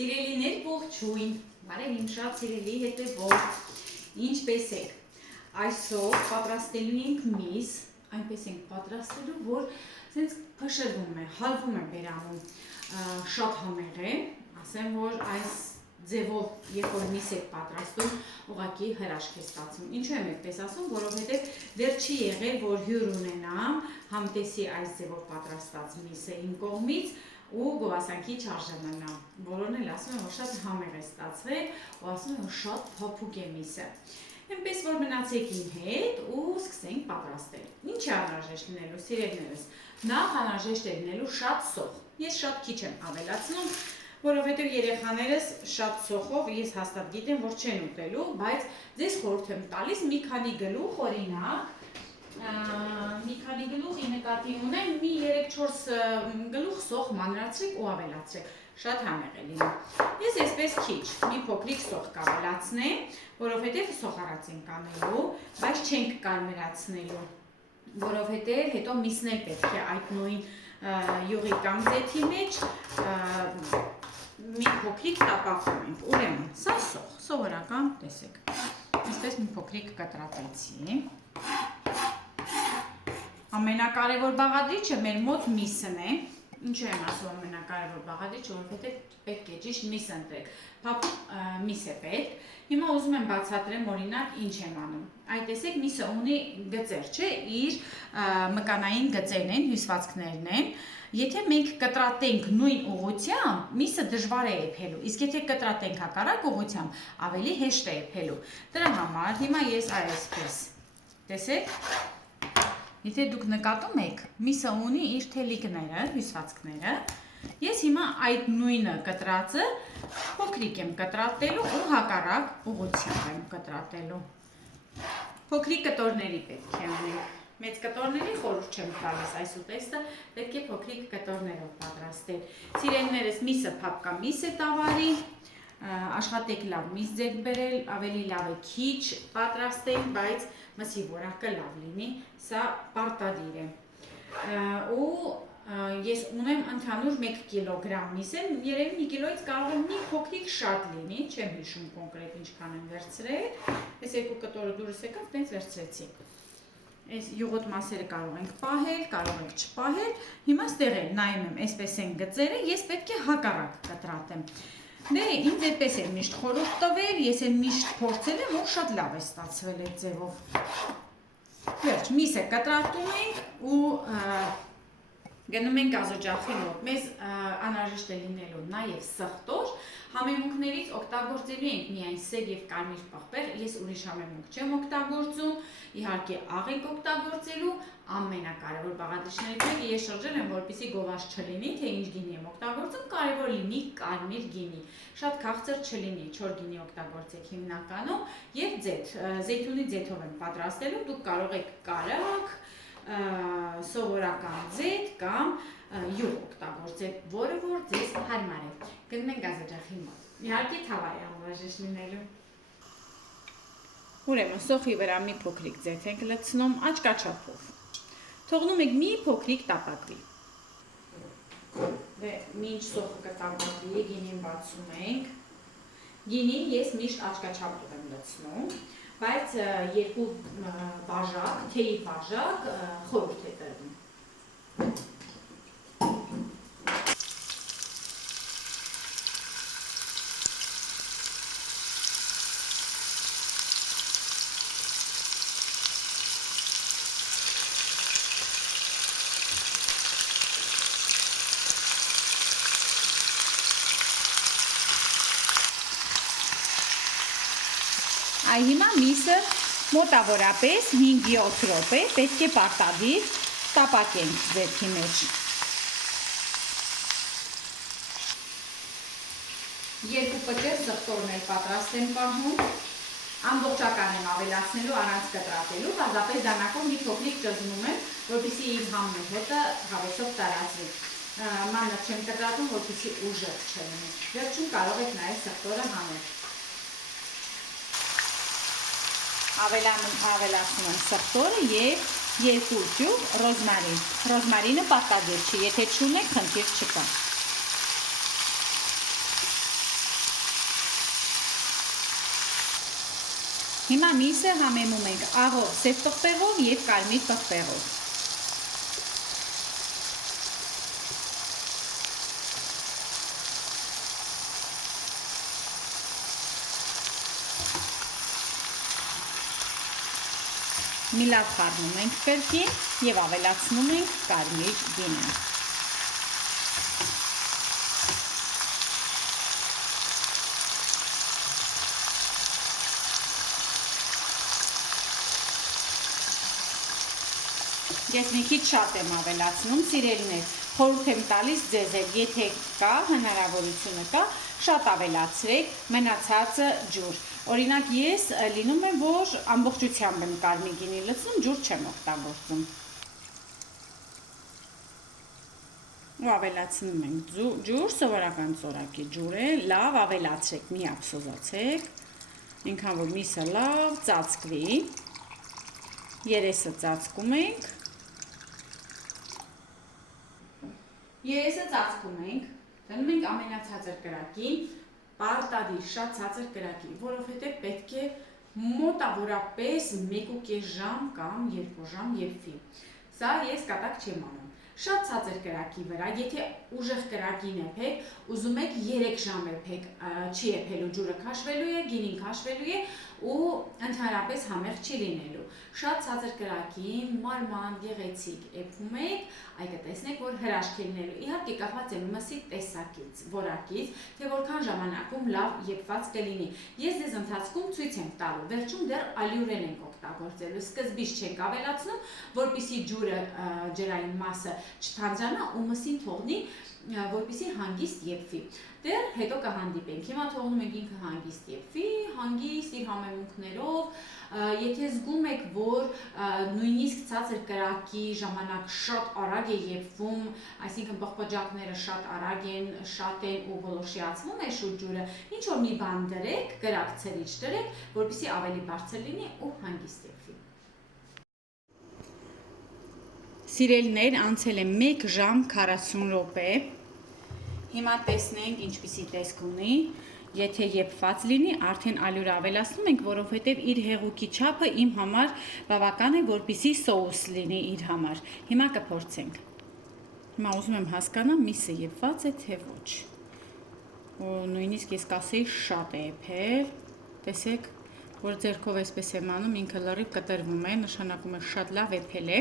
Սիրելիներ ողջույն, բարև իմ շատ սիրելի հետևող, ինչպես եք, այսօր պատրաստելու ենք միս, այնպես ենք պատրաստելու, որ սենց փշրվում է, հալվում է բերանում, շատ համեղ է, ասեմ, որ այս ձևով, երբ որ միս եք պատրաստում, ուղղակի հրաշք է ստացում։ Ինչու եմ այդպես ասում, որովհետև դեռ չի եղել, որ հյուր ունենամ, համտեսի այս ձևով պատրաստած միսը իմ կողմից ու գովասանքի չարժանանա։ Բոլորն էլ ասում են, որ շատ համեղ է ստացվել ու ասում են, որ շատ փափուկ է միսը։ Այնպես որ մնացեք իմ հետ ու սկսենք պատրաստել։ Ինչ է անհրաժեշտ լինելու, սիրելիներս։ Նախ անհրաժեշտ է լինելու շատ սոխ։ Ես շատ քիչ եմ ավելացնում, որովհետև երեխաներս շատ սոխով ես հաստատ գիտեմ, որ չեն ուտելու, բայց ձեզ խորհուրդ եմ տալիս մի քանի գլուխ, օրինակ, մի քանի գլուխ նկատի ունեմ, մի 3-4 գլուխ սոխ մանրացրեք ու ավելացրեք, շատ համեղ է լինում։ Ես այսպես քիչ, մի փոքրիկ սոխ կավելացնեմ, որովհետև սոխարած ենք անելու, բայց չենք կարմրացնելու, որովհետև հետո միսն էլ պետք է այդ նույն յուղի կամ ձեթի մեջ մի փոքրիկ տապակում ենք, ուրեմն, սա սոխ, սովորական, տեսեք, այսպես մի փոքրիկ կտրատեցի, ամենակարևոր բաղադրիչը մեր մոտ միսն է, ինչու եմ ասում ամենակարևոր բաղադրիչը, որովհետև պետք է ճիշտ միս ընտրեք, փափուկ միս է պետք, հիմա ուզում եմ բացատրեմ օրինակ ինչ եմ անում, այ տեսեք միսը ունի գծեր, չէ, իր մկանային գծերն են, հյուսվածքներն են, եթե մենք կտրատենք նույն ուղղությամբ, միսը դժվար է եփելու, իսկ եթե կտրատենք հակառակ ուղղությամբ, ավելի հեշտ է եփելու։ Դրա համար հիմա ես այսպես, տեսեք, եթե դուք նկատում եք, միսը ունի իր թելիկները, հյուսվածքները, ես հիմա այդ նույնը կտրածը փոքրիկ եմ կտրատելու ու հակառակ ուղղությամբ եմ կտրատելու։ Փոքրիկ կտորների պետք է ունենք։ Մեծ կտորների խորհուրդ չեմ տալիս այս ուտեստը, պետք է փոքրիկ կտորներով պատրաստել։ Սիրելիներս միսը փափկա միս է տավարի, աշխատեք լավ միս ձեռք բերել, ավելի լավ է քիչ պատրաստել, բայց մսի որակը լավ լինի, սա պարտադիր է։ Ու ես ունեմ ընդհանուր 1 կիլոգրամ միս եմ, երևի մի կիլոից կարող է մի փոքրիկ շատ լինի, չեմ հիշում կոնկրետ ինչքան եմ վերցրել, այս երկու կտորը դուրս եկավ, տենց վերցրեցի։ Այս յուղոտ մասերը կարող ենք պահել, կարող ենք չպահել, հիմա ստեղ են, նայում եմ, այսպես են գծերը, ես պետք է հակառակ կտրատեմ։ Դե, ինձ այդպես է միշտ խորհուրդ տվել, ես էլ միշտ փորձել եմ, որ շատ լավ է ստացվել այդ ձևով։ Վերջ, միսը կտրատում ենք ու գնում ենք գազօջախի մոտ, մեզ անհրաժեշտ է լինելու նաև սխտոր, համեմունքներից օգտագործելու ենք միայն սև և կարմիր պղպեղ, ես ուրիշ համեմունք չեմ օգտագործում, իհարկե աղ ենք օգտագործելու, ամենակարևոր բաղադրիչներից մեկը ես շրջել եմ, որպեսզի գովազ չլինի, թե ինչ գինի եմ օգտագործում, կարևոր լինի կարմիր գինի, շատ քաղցր չլինի, չոր գինի օգտագործեք հիմնականում և ձեթ, զեյթունի ձեթով եմ պատրաստելու, դուք կարող եք կարագ, սովորական ձեթ կամ յուղ օգտագործել, որը որ ձեզ հարմար է։ Գնում ենք գազօջախի մոտ։ Իհարկե թավա է անհրաժեշտ լինելու։ Ուրեմն սոխի վրա մի փոքրիկ ձեթ ենք լցնում աչքաչափով։ Թողնում ենք մի փոքրիկ տապակվի։ Դե մինչ սոխը կտապակվի, գինին բացում ենք։ Գինին ես միշտ աչքաչափով եմ լցնում, բայց 2 բաժակ, թեյի բաժակ խորհուրդ է տրվում։ Այ հիմա միսը մոտավորապես 5-7 րոպե պետք է պարտադիր տապակենք ձեթի մեջ։ 2 պճեր սխտորներ պատրաստ եմ պահում, ամբողջական եմ ավելացնելու առանց կտրատելու, պարզապես դանակով մի փոքրիկ ճզմում եմ, որպեսզի իր համը հետը հավեսով տարածվի։ Մանր չեմ կտրատում, որպեսզի ուժը չլինի։ Վերջում կարող եք նաև սխտորը հանել։ Ավելացնում եմ սխտորը և 2 ճյուղ ռոզմարին։ Ռոզմարինը պարտադիր չի, եթե չունեք, խնդիր չկա։ Հիմա միսը համեմում ենք աղով սև պղպեղով և կարմիր պղպեղով։ Մի լավ խառնում ենք կրկին և ավելացնում ենք կարմիր գինը։ Ես մի քիչ շատ եմ ավելացնում, սիրելիներ, խորհուրդ եմ տալիս ձեզ, եթե կա, հնարավորությունը կա, շատ ավելացրեք մնացածը ջուր։ Օրինակ ես լինում է, որ ամբողջությամբ եմ կարմիր գինի լցնում, ջուր չեմ օգտագործում։ Ու ավելացնում ենք ջուր, սովորական ծորակի ջուր է, լավ ավելացրեք, մի ափսոզացեք, այնքան որ միսը լավ ծածկվի, երեսը ծածկում ենք, դնում ենք ամենացածր կրակին, պարտադիր շատ ցածր կրակի, որովհետև պետք է մոտավորապես 1.5 ժամ կամ 2 ժամ եփվի։ Սա ես կատակ չեմ անում։ Շատ ցածր կրակի վրա, եթե ուժեղ կրակին եփեք, ուզում եք 3 ժամ եփեք, չի եփելու, ջուրը քաշվելու է, գինին քաշվելու է ու ընդհանրապես համեղ չի լինելու։ Շատ ցածր կրակին մարման գեղեցիկ եփում եք, այ կտեսնեք, որ հրաշք է լինելու։ Իհարկե կախված է մսի տեսակից, որակից, թե որքան ժամանակում լավ եփված կլինի։ Ես ձեզ ընթացքում ցույց եմ տալու, վերջում դեռ ալյուրել ենք օգտագործելու, սկզբից չենք ավելացնում, որպեսզի ջուրը ջրային մասը չթանձրանա ու մսին թողնի, որպեսզի հանգիստ եփվի։ Դեռ հետո կհանդիպենք։ Հիմա թողնում ենք ինքը հանգիստ եփվի, հանգիստ իր համեմունքներով, եթե զգում եք, որ նույնիսկ ցածր կրակի ժամանակ շատ արագ է եփվում, այսինքն պղպջակները շատ արագ են, շատ են ու գոլորշիացվում է շուտ ջուրը, ինչ որ մի բան դրեք, կրակցրիչ դրեք, որպեսզի ավելի բարձր լինի ու հանգիստ եփվի։ Սիրելիներ, անցել է 1 ժամ 40 րոպե։ Հիմա տեսնենք ինչպիսի տեսք ունի։ Եթե եփված լինի, արդեն ալյուր ավելացնում ենք, որովհետև իր հեղուկի չափը իմ համար բավական է, որպեսզի սոուս լինի իր համար։ Հիմա կփորձենք։ Հիմա ուզում եմ հասկանամ, միսը եփված է թե ոչ։ Ու նույնիսկ ես կասեի շատ է եփել։ Տեսեք, որ ձեռքով այսպես եմ անում, ինքը լրիվ կտրվում է, նշանակում է շատ լավ եփել է։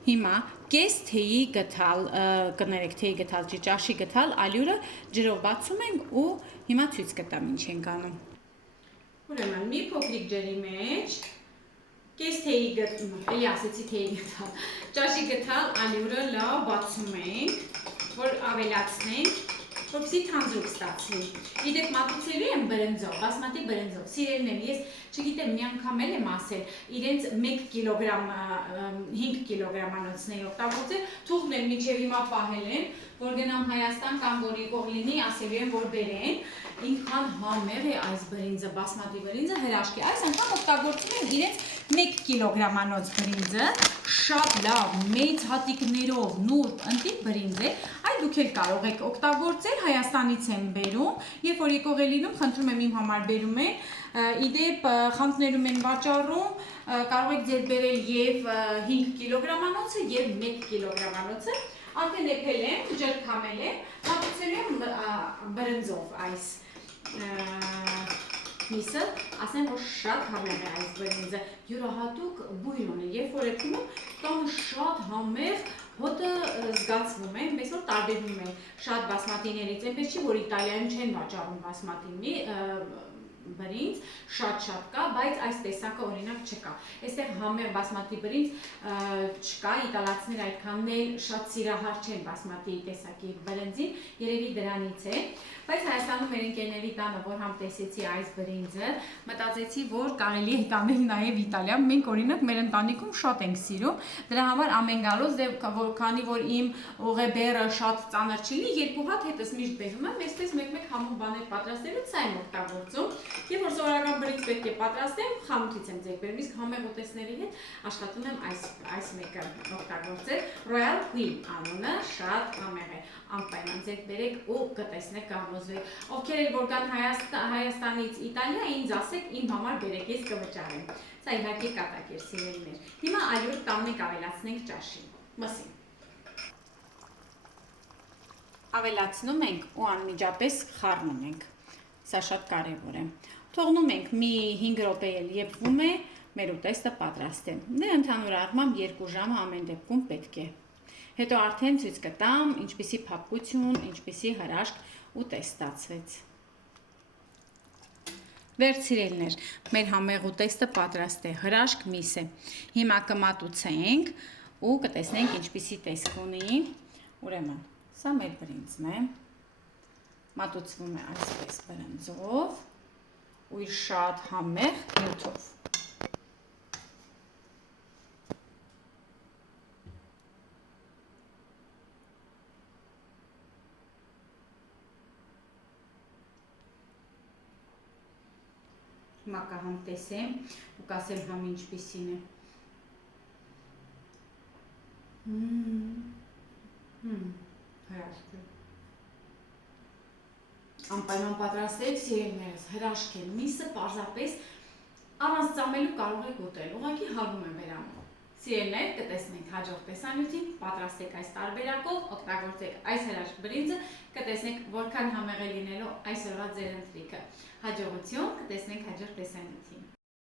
Հիմա կես թեյի գթալ, կներեք թեյի գթալ, չի ճաշի գթալ ալյուրը ջրով բացում ենք ու հիմա ցույց կտամ ինչ ենք անում։ Ուրեմն մի փոքրիկ ջրի մեջ կես թեյի գթալ, էլի ասեցի թեյի գթալ, ճաշի գթալ ալյուրը լավ բացում ենք, որ ավելացնենք, որպեսզի թանձրուկ ստացվի։ Իդեպ մատուցելու եմ բրնձով, բասմատի բրնձով։ Սիրելիներ, ես չգիտեմ, մի անգամ էլ եմ ասել, իրենց 1 կիլոգրամ, 5 կիլոգրամանոցն էի օգտագործել, թուղթն էլ մինչև հիմա պահել եմ, որ գնամ Հայաստան կամ որ եկող լինի, ասելու եմ, որ բերեն, ինքան համեղ է այս բրինձը, բասմատի բրինձը հրաշք է։ Այս անգամ օգտագործում եմ իրենց 1 կիլոգրամանոց բրինձը, շատ լավ, մեծ հատիկներով, նուրբ, ընտիկ բրինձ է, այ դուք էլ կարող եք օգտագործել, Հայաստանից եմ բերում, երբ որ եկող է լինում, խնդրում եմ իմ համար բերում են, իդեպ խանութներում են վաճառում, կարող եք ձեր բերել և 5 կիլոգրամանոցը և 1 կիլոգրամանոցը, արդեն եփել եմ, ջրքամել եմ, մատուցել եմ բրնձով այս միսը, ասեմ, որ շատ համեղ է այս բրինձը, յուրահատուկ բույր ունի, երբ որ եփում եմ, տանը շատ համեղ հոտը զգացվում է, մեզ որ տարբերվում է շատ բասմատիներից, այնպես չի, որ Իտալիայում չեն վաճառում բասմատի բրինձ, շատ կա, բայց այս տեսակը օրինակ չկա։ Այստեղ համեղ բասմատի բրինձ չկա, իտալացիները այդքան էլ շատ սիրահար չեն բասմատի տեսակի բրինձին, երևի դրանից է, բայց Հայաստանում մեր ընկերների տանը, որ համ տեսեցի այս բրինձը, մտածեցի, որ կարելի է տանել նաև Իտալիա, մենք օրինակ մեր ընտանիքում շատ ենք սիրում, դրա համար ամեն գալուց, քանի որ իմ ուղեբերը շատ ծանր չի լինի, 2 հատ հետս միշտ բերում եմ, այսպես մեկ-մեկ համով բաներ պատրաստելուց սա եմ օգտագործում։ Եվ որ սովորական բրինձ պետք է պատրաստեմ, խանութից եմ ձեռք բերում, իսկ համեղ ուտեստների հետ աշխատում եմ այս մեկը օգտագործել։ Royal Queen անունը շատ համեղ է։ Անպայման ձեռք բերեք ու կտեսնեք կհամոզվեք։ Ովքեր էլ որ կան Հայաստանից Իտալիա, ինձ ասեք, իմ համար բերեք, ես կվճարեմ։ Սա իհարկե կատակ էր, սիրելիներ։ Հիմա ալյուրդ տաննենք ավելացնենք ճաշին։ Մսին։ Ավելացնում ենք ու անմիջապես խառնում ենք։ Սա շատ կարևոր է։ Թողնում ենք մի 5 րոպե էլ եփվում է, մեր ուտեստը պատրաստ է։ Դե ընդհանուր առմամբ 2 ժամը ամեն դեպքում պետք է։ Հետո արդեն ցույց կտամ, ինչպիսի փափկություն, ինչպիսի հրաշք ուտեստ ստացվեց։ Վերցրելներ, մեր համեղ ուտեստը պատրաստ է, հրաշք միս է։ Հիմա կմատուցենք ու կտեսնենք ինչպիսի տեսք ունի։ Ուրեմն, սա մեր բրինձն է։ Մատուցվում է այսպես բրնձով ու իր շատ համեղ նյութով։ Հիմա կհամ տեսեմ ու կասեմ համ ինչպիսին է։ Հրաշք է։ Անպայման պատրաստեք, սիրելիներս, հրաշք է։ Միսը պարզապես առանց ծամելու կարող եք ուտել, ուղղակի հալվում է վերանում։ Սիրելիներ, կտեսնենք հաջորդ տեսանյութին, պատրաստեք այս տարբերակով, օգտագործեք այս հրաշք բրինձը, կտեսնենք որքան համեղ է լինելու այսօրվա ձեր ընթրիքը։ Հաջողություն, կտեսնենք հաջորդ տեսանյութին։